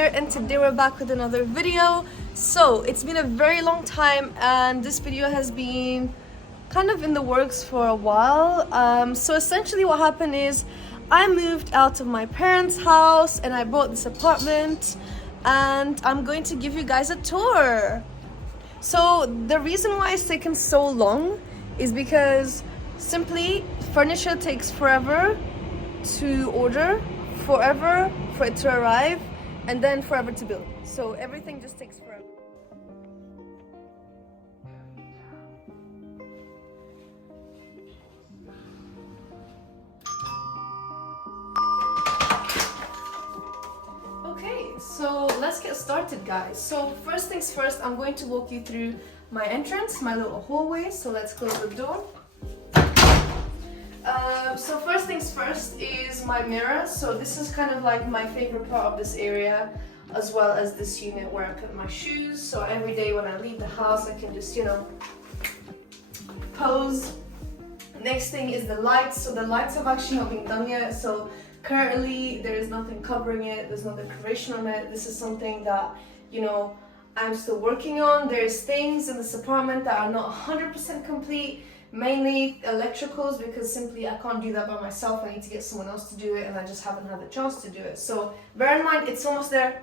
here, and today we're back with another video. So it's been a very long time and this video has been kind of in the works for a while. So essentially what happened is I moved out of my parents' house and I bought this apartment and I'm going to give you guys a tour. So the reason why it's taken so long is because simply furniture takes forever to order, forever for it to arrive, and then forever to build. So everything just takes forever. Okay, so let's get started, guys. So first things first, I'm going to walk you through my entrance, my little hallway. So let's close the door. So first things first is my mirror. So this is kind of like my favorite part of this area, as well as this unit where I put my shoes. So every day when I leave the house, I can just, pose. Next thing is the lights. So the lights have actually not been done yet. So currently there is nothing covering it. There's no decoration on it. This is something that, I'm still working on. There's things in this apartment that are not 100% complete. Mainly electricals, because simply I can't do that by myself. I need to get someone else to do it and I just haven't had the chance to do it. So bear in mind it's almost there,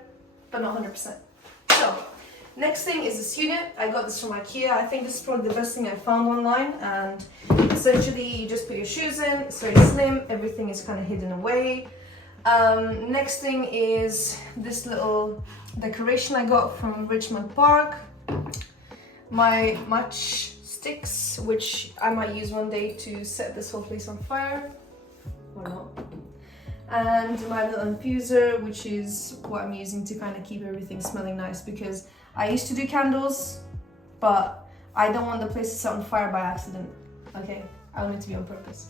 but not 100%. So next thing is this unit. I got this from IKEA. I think this is probably the best thing I found online, and essentially you just put your shoes in. It's very slim, everything is kind of hidden away. Next thing is this little decoration I got from Richmond Park. My match sticks, which I might use one day to set this whole place on fire, or not. And my little infuser, which is what I'm using to kind of keep everything smelling nice, because I used to do candles, but I don't want the place to set on fire by accident, okay? I want it to be on purpose.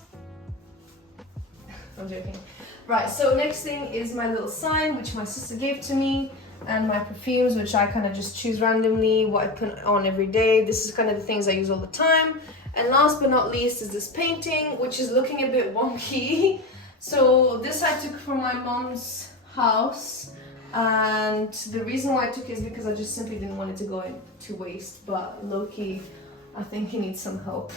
I'm joking. Right, so next thing is my little sign, which my sister gave to me, and my perfumes, which I kind of just choose randomly what I put on every day. This is kind of the things I use all the time. And last but not least is this painting, which is looking a bit wonky. So this I took from my mom's house, and the reason why I took it is because I just simply didn't want it to go to waste, but low-key I think he needs some help.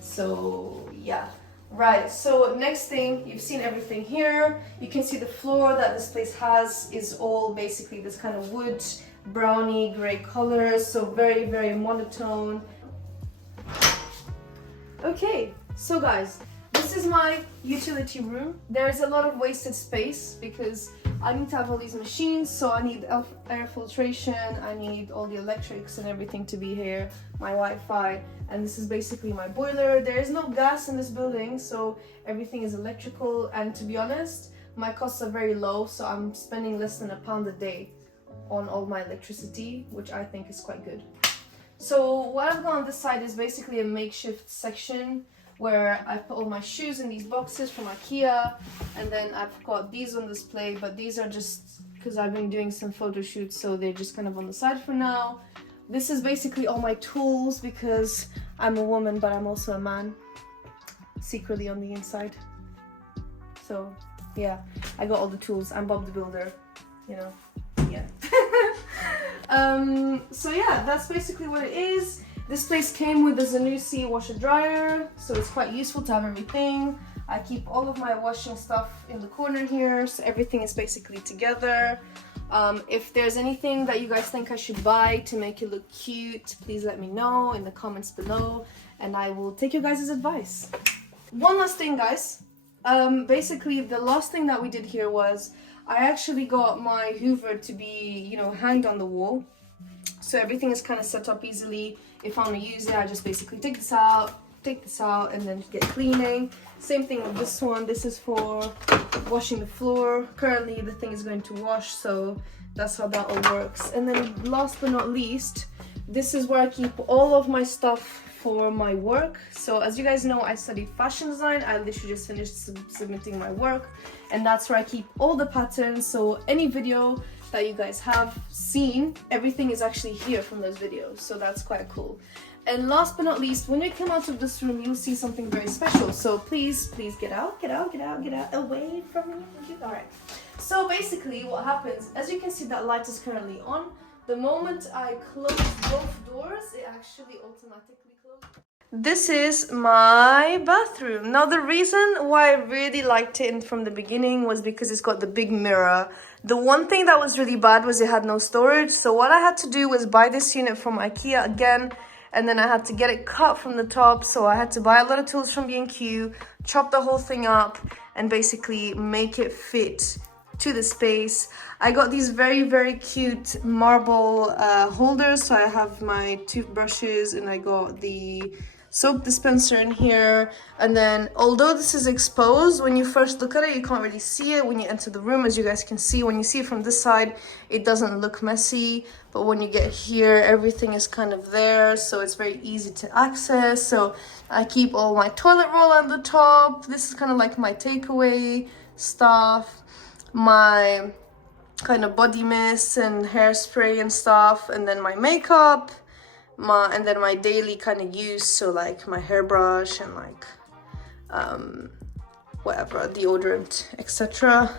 So yeah. Right, so next thing, you've seen everything here. You can see the floor that this place has is all basically this kind of wood, browny, gray colors, so very, very monotone. Okay, so guys, this is my utility room. There's a lot of wasted space because I need to have all these machines, so I need air filtration, I need all the electrics and everything to be here, my Wi-Fi, and this is basically my boiler. There is no gas in this building, so everything is electrical, and to be honest, my costs are very low, so I'm spending less than £1 a day on all my electricity, which I think is quite good. So what I've got on this side is basically a makeshift section where I put all my shoes in these boxes from IKEA, and then I've got these on display, but these are just because I've been doing some photo shoots, so they're just kind of on the side for now. This is basically all my tools because I'm a woman, but I'm also a man, secretly on the inside. So yeah, I got all the tools. I'm Bob the Builder, yeah. So yeah, that's basically what it is. This place came with a Zanussi washer dryer, so it's quite useful to have everything. I keep all of my washing stuff in the corner here, so everything is basically together. If there's anything that you guys think I should buy to make it look cute, please let me know in the comments below, and I will take your guys' advice. One last thing, guys. Basically, the last thing that we did here was I actually got my Hoover to be, hanged on the wall. So everything is kind of set up easily. If I want to use it, I just basically take this out, and then get cleaning. Same thing with this one. This is for washing the floor. Currently the thing is going to wash, so that's how that all works. And then last but not least, this is where I keep all of my stuff for my work. So as you guys know, I studied fashion design. I literally just finished submitting my work, and that's where I keep all the patterns. So any video that you guys have seen, everything is actually here from those videos, so that's quite cool. And last but not least, when you come out of this room, you'll see something very special. So please get out, away from me. All right. So basically what happens, as you can see, that light is currently on. The moment I close both doors, it actually automatically closes. This is my bathroom. Now the reason why I really liked it from the beginning was because it's got the big mirror. The one thing that was really bad was it had no storage. So what I had to do was buy this unit from IKEA again, and then I had to get it cut from the top. So I had to buy a lot of tools from B&Q, chop the whole thing up, and basically make it fit to the space. I got these very cute marble holders. So I have my toothbrushes, and I got the soap dispenser in here. And then although this is exposed, when you first look at it, you can't really see it when you enter the room. As you guys can see, when you see it from this side, it doesn't look messy, but when you get here, everything is kind of there, so it's very easy to access. So I keep all my toilet roll at the top. This is kind of like my takeaway stuff, my kind of body mist and hairspray and stuff, and then my makeup, and then my daily kind of use, so like my hairbrush and like whatever, deodorant, etc.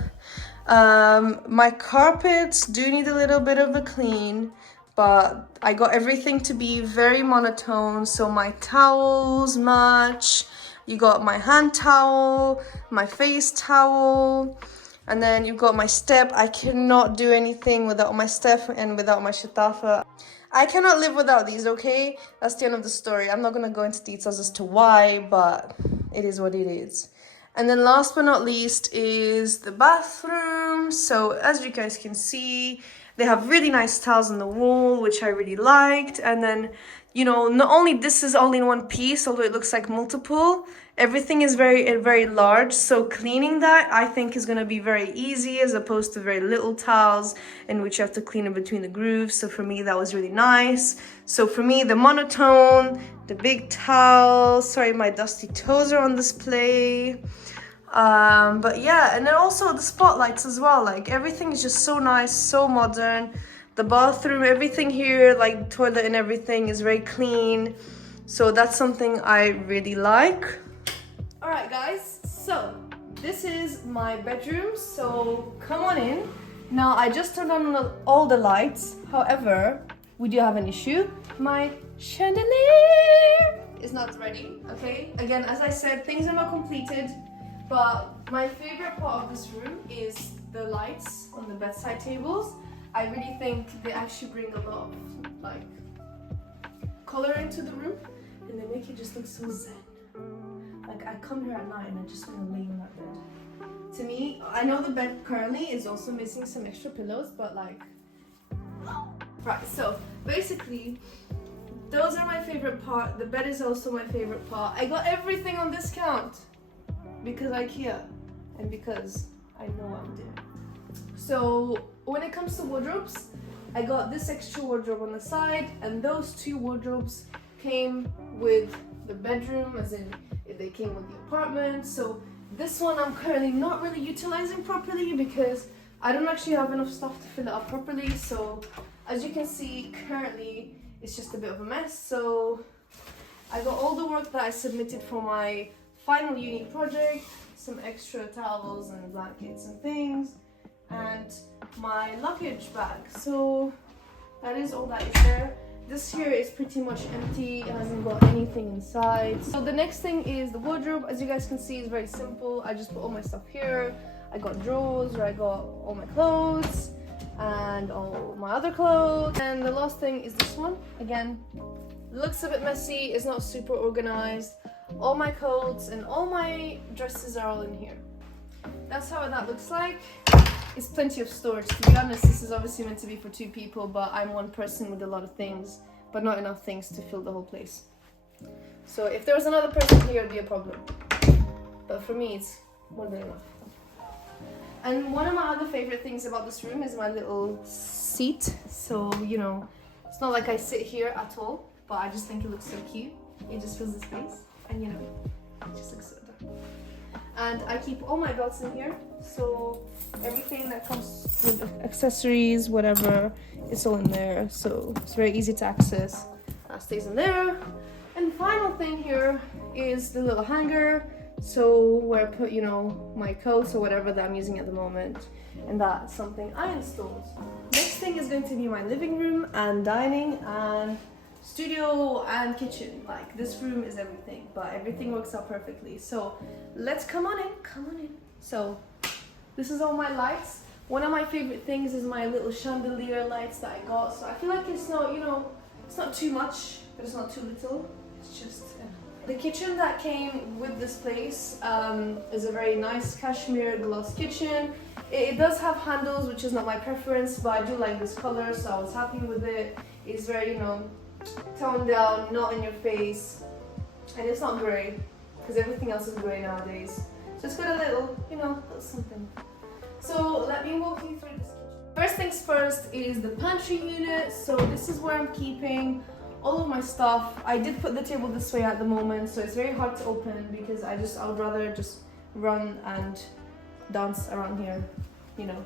My carpets do need a little bit of a clean, but I got everything to be very monotone. So my towels match. You got my hand towel, my face towel, and then you got my step. I cannot do anything without my step and without my shatafa. I cannot live without these, okay? That's the end of the story. I'm not gonna go into details as to why, but it is what it is. And then last but not least is the bathroom. So as you guys can see, they have really nice tiles on the wall, which I really liked. And then, you know, not only this is all in one piece, although it looks like multiple, everything is very large. So cleaning that, I think, is going to be very easy, as opposed to very little tiles in which you have to clean in between the grooves. So for me, that was really nice. So for me, the monotone, the big towel, sorry, my dusty toes are on display. But yeah, and then also the spotlights as well. Like everything is just so nice, so modern. The bathroom, everything here, like the toilet and everything, is very clean. So that's something I really like. All right, guys, so this is my bedroom. So come on in. Now I just turned on all the lights. However, we do have an issue. My chandelier is not ready, okay? Again, as I said, things are not completed. But my favorite part of this room is the lights on the bedside tables. I really think they actually bring a lot of like color into the room, and they make it just look so zen. Like I come here at night and I just want to lay on that bed. To me, I know the bed currently is also missing some extra pillows, but like, right. So basically, those are my favorite part. The bed is also my favorite part. I got everything on discount. Because IKEA and because I know what I'm doing. So when it comes to wardrobes, I got this extra wardrobe on the side, and those two wardrobes came with the bedroom, as in they came with the apartment. So this one I'm currently not really utilizing properly because I don't actually have enough stuff to fill it up properly. So as you can see, currently it's just a bit of a mess. So I got all the work that I submitted for my final uni project, some extra towels and blankets and things, and my luggage bag. So that is all that is there. This here is pretty much empty. It hasn't got anything inside. So the next thing is the wardrobe. As you guys can see, it's very simple. I just put all my stuff here. I got drawers where I got all my clothes and all my other clothes. And the last thing is this one. Again, looks a bit messy. It's not super organized. All my coats and all my dresses are all in here. That's how that looks like. It's plenty of storage. To be honest, this is obviously meant to be for two people, but I'm one person with a lot of things, but not enough things to fill the whole place. So if there was another person here, it'd be a problem. But for me, it's more than enough. And one of my other favorite things about this room is my little seat. So, you know, it's not like I sit here at all, but I just think it looks so cute. It just fills the space. And you know, it just looks so dark. And I keep all my belts in here, so everything that comes with accessories, whatever, it's all in there, so it's very easy to access. That stays in there. And the final thing here is the little hanger, so where I put, you know, my coats or whatever that I'm using at the moment, and that's something I installed. Next thing is going to be my living room and dining and studio and kitchen. Like, this room is everything, but everything works out perfectly. So let's come on in. So this is all my lights. One of my favorite things is my little chandelier lights that I got. So I feel like it's not, you know, it's not too much, but it's not too little. It's just the kitchen that came with this place is a very nice cashmere gloss kitchen. It does have handles, which is not my preference, but I do like this color, so I was happy with it. It's very, you know, toned down, not in your face, and it's not grey, because everything else is grey nowadays. So it's got a little, you know, little something. So let me walk you through this kitchen. First things first is the pantry unit. So this is where I'm keeping all of my stuff. I did put the table this way at the moment, so it's very hard to open because I would rather just run and dance around here, you know.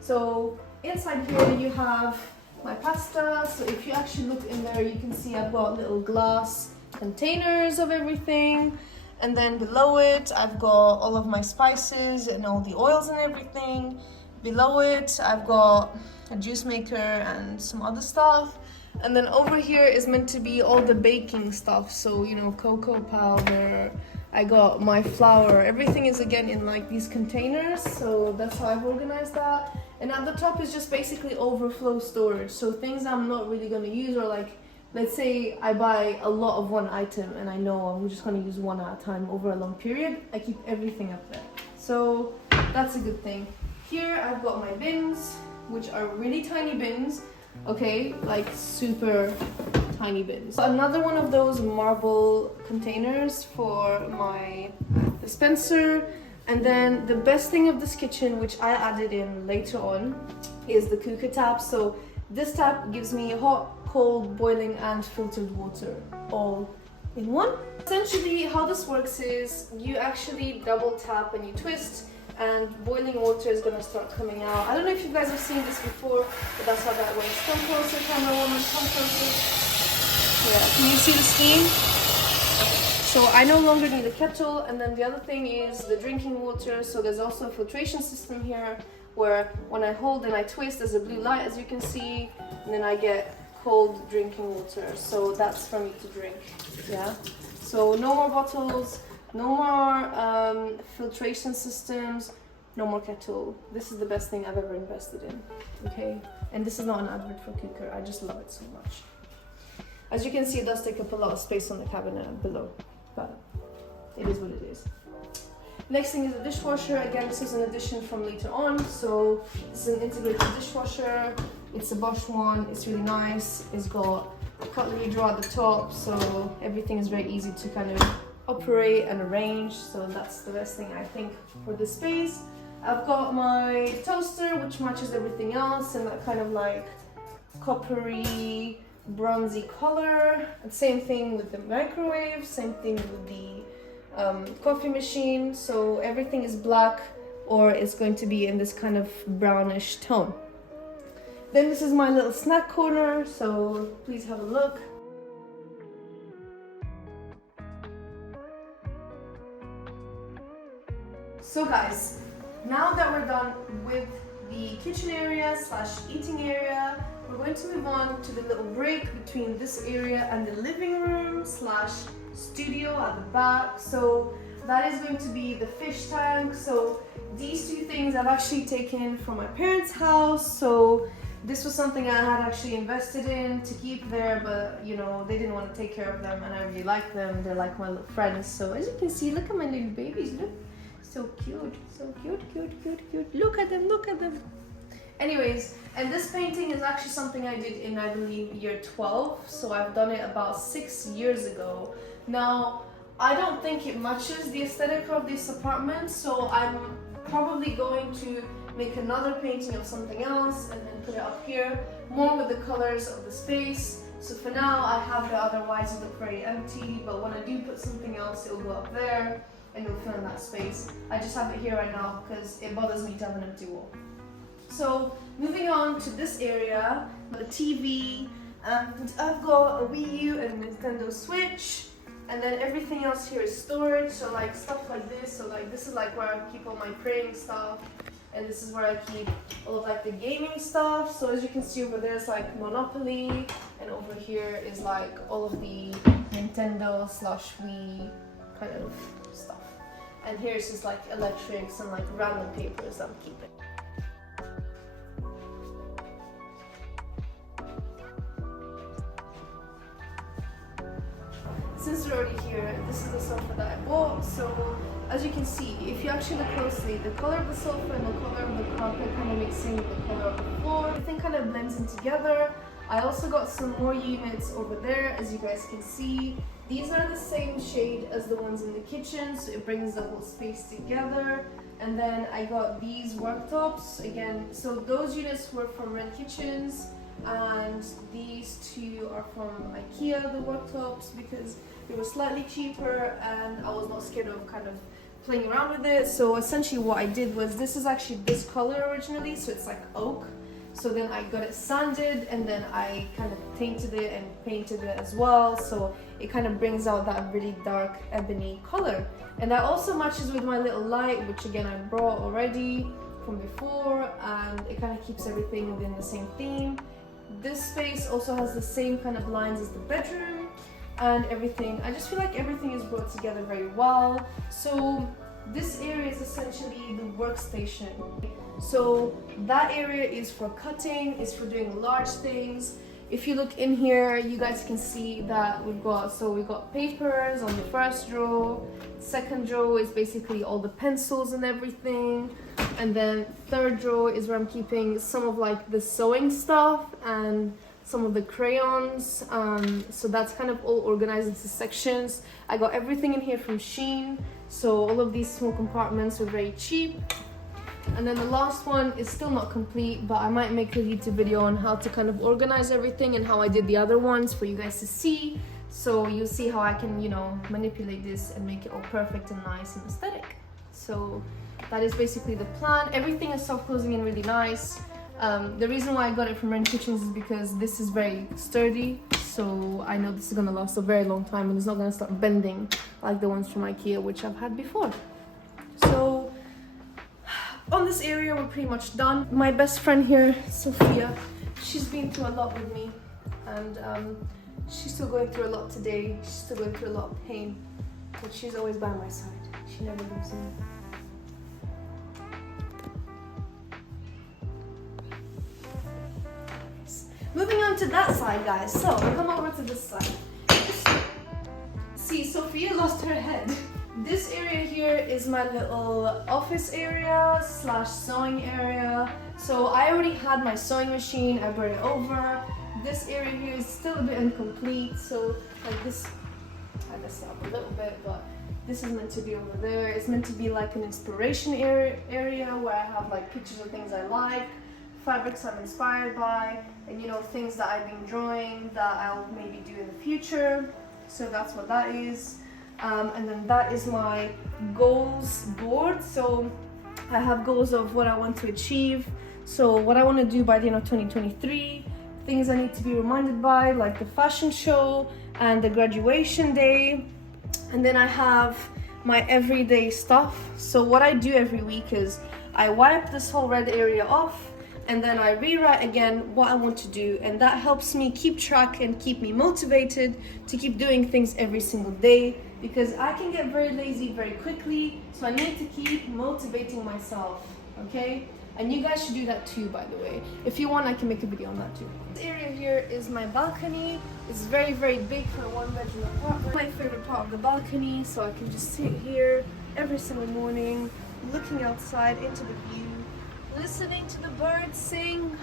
So inside here you have my pasta. So if you actually look in there, you can see I've got little glass containers of everything, and then below it I've got all of my spices and all the oils and everything. Below it I've got a juice maker and some other stuff, and then over here is meant to be all the baking stuff, so, you know, cocoa powder, I got my flour, everything is again in like these containers, so that's how I've organized that. And at the top is just basically overflow storage, so things I'm not really going to use, or like, let's say I buy a lot of one item and I know I'm just going to use one at a time over a long period, I keep everything up there. So that's a good thing. Here I've got my bins, which are really tiny bins, okay, like super tiny bins. Another one of those marble containers for my dispenser. And then the best thing of this kitchen, which I added in later on, is the cooker tap. So this tap gives me hot, cold, boiling and filtered water all in one. Essentially how this works is you actually double tap and you twist, and boiling water is going to start coming out. I don't know if you guys have seen this before, but that's how that works. Come closer, camera woman, come closer. Yeah, can you see the steam? So I no longer need a kettle. And then the other thing is the drinking water. So there's also a filtration system here where when I hold and I twist, there's a blue light, as you can see, and then I get cold drinking water. So that's for me to drink, yeah? So no more bottles, no more filtration systems, no more kettle. This is the best thing I've ever invested in, okay? And this is not an advert for cooker, I just love it so much. As you can see, it does take up a lot of space on the cabinet below, but it is what it is. Next thing is the dishwasher. Again, this is an addition from later on. So this is an integrated dishwasher. It's a Bosch one, it's really nice. It's got a cutlery drawer at the top, so everything is very easy to kind of operate and arrange. So that's the best thing I think for this space. I've got my toaster, which matches everything else, and that kind of like coppery, bronzy color. And same thing with the microwave, same thing with the coffee machine. So everything is black, or it's going to be in this kind of brownish tone. Then this is my little snack corner, so please have a look. So guys, now that we're done with the kitchen area slash eating area, we're going to move on to the little break between this area and the living room slash studio at the back. So that is going to be the fish tank. So these two things I've actually taken from my parents' house. So this was something I had actually invested in to keep there, but you know, they didn't want to take care of them and I really like them. They're like my little friends. So as you can see, look at my little babies, look. So cute, so cute, cute, cute, cute. Look at them, look at them. Anyways, and this painting is actually something I did in, I believe, year 12. So I've done it about 6 years ago. Now, I don't think it matches the aesthetic of this apartment, so I'm probably going to make another painting of something else and then put it up here, more with the colors of the space. So for now, I have it, otherwise it look very empty, but when I do put something else, it'll go up there. and it'll fill in that space. I just have it here right now because it bothers me to have an empty wall. So moving on to this area, the TV, and I've got a Wii U and a Nintendo Switch, and then everything else here is storage, so like stuff like this. So like this is like where I keep all my praying stuff, and this is where I keep all of like the gaming stuff. So as you can see over there, it's like Monopoly, and over here is like all of the Nintendo/Wii kind of stuff. And here's just like electrics and like random papers that I'm keeping. Since we're already here, this is the sofa that I bought. So as you can see, if you actually look closely, the color of the sofa and the color of the carpet kind of mixing with the color of the floor. Everything kind of blends in together. I also got some more units over there, as you guys can see. These are the same shade as the ones in the kitchen, so it brings the whole space together. And then I got these worktops again. So those units were from Red Kitchens, and these two are from IKEA, the worktops, because they were slightly cheaper and I was not scared of kind of playing around with it. So essentially what I did was, this is actually this color originally, so it's like oak. So then I got it sanded, and then I kind of tinted it and painted it as well, so it kind of brings out that really dark ebony color. And that also matches with my little light, which again I brought already from before, and it kind of keeps everything within the same theme. This space also has the same kind of lines as the bedroom and everything. I just feel like everything is brought together very well. So this area is essentially the workstation. So that area is for cutting, is for doing large things. If you look in here, you guys can see that we've got papers on the first drawer. Second drawer is basically all the pencils and everything. And then third drawer is where I'm keeping some of like the sewing stuff and some of the crayons. So that's kind of all organized into sections. I got everything in here from Shein. So all of these small compartments are very cheap. And then the last one is still not complete, but I might make a YouTube video on how to kind of organize everything and how I did the other ones for you guys to see. So you'll see how I can, you know, manipulate this and make it all perfect and nice and aesthetic. So that is basically the plan. Everything is self-closing and really nice. The reason why I got it from Ren Kitchens is because this is very sturdy. So I know this is gonna last a very long time and it's not gonna start bending like the ones from IKEA, which I've had before. So on this area, we're pretty much done. My best friend here, Sophia, she's been through a lot with me, and she's still going through a lot today. She's still going through a lot of pain, but she's always by my side. She never leaves me. Moving on to that side, guys. So we'll come over to this side. See, Sophia lost her head. This area here is my little office area / sewing area. So I already had my sewing machine, I brought it over. This area here is still a bit incomplete, so like this, I messed it up a little bit, but this is meant to be over there. It's meant to be like an inspiration area where I have like pictures of things I like, fabrics I'm inspired by, and you know, things that I've been drawing that I'll maybe do in the future. So that's what that is. And then that is my goals board. So I have goals of what I want to achieve. So what I want to do by the end of 2023, things I need to be reminded by, like the fashion show and the graduation day. And then I have my everyday stuff. So what I do every week is I wipe this whole red area off, and then I rewrite again what I want to do, and that helps me keep track and keep me motivated to keep doing things every single day, because I can get very lazy very quickly, so I need to keep motivating myself, okay? And you guys should do that too, by the way. If you want, I can make a video on that too. This area here is my balcony. It's very, very big for a one-bedroom apartment. My favorite part of the balcony, so I can just sit here every single morning, looking outside into the view, listening to the birds sing.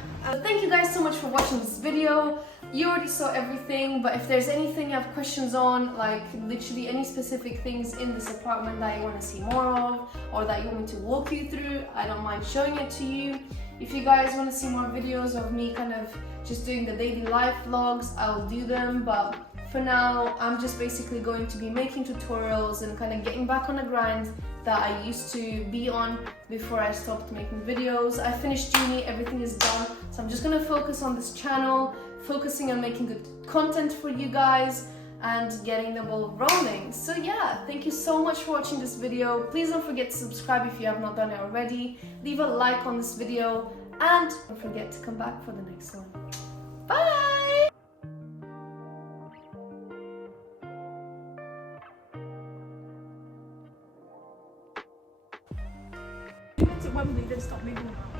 Thank you guys so much for watching this video. You already saw everything, but if there's anything you have questions on, like literally any specific things in this apartment that you want to see more of, or that you want me to walk you through, I don't mind showing it to you. If you guys want to see more videos of me kind of just doing the daily life vlogs, I'll do them, but for now, I'm just basically going to be making tutorials and kind of getting back on the grind that I used to be on before I stopped making videos. I finished uni, everything is done, so I'm just gonna focus on this channel, focusing on making good content for you guys and getting the ball rolling. So yeah, thank you so much for watching this video. Please don't forget to subscribe if you have not done it already. Leave a like on this video and don't forget to come back for the next one. Bye! To Wembley, then stop moving around.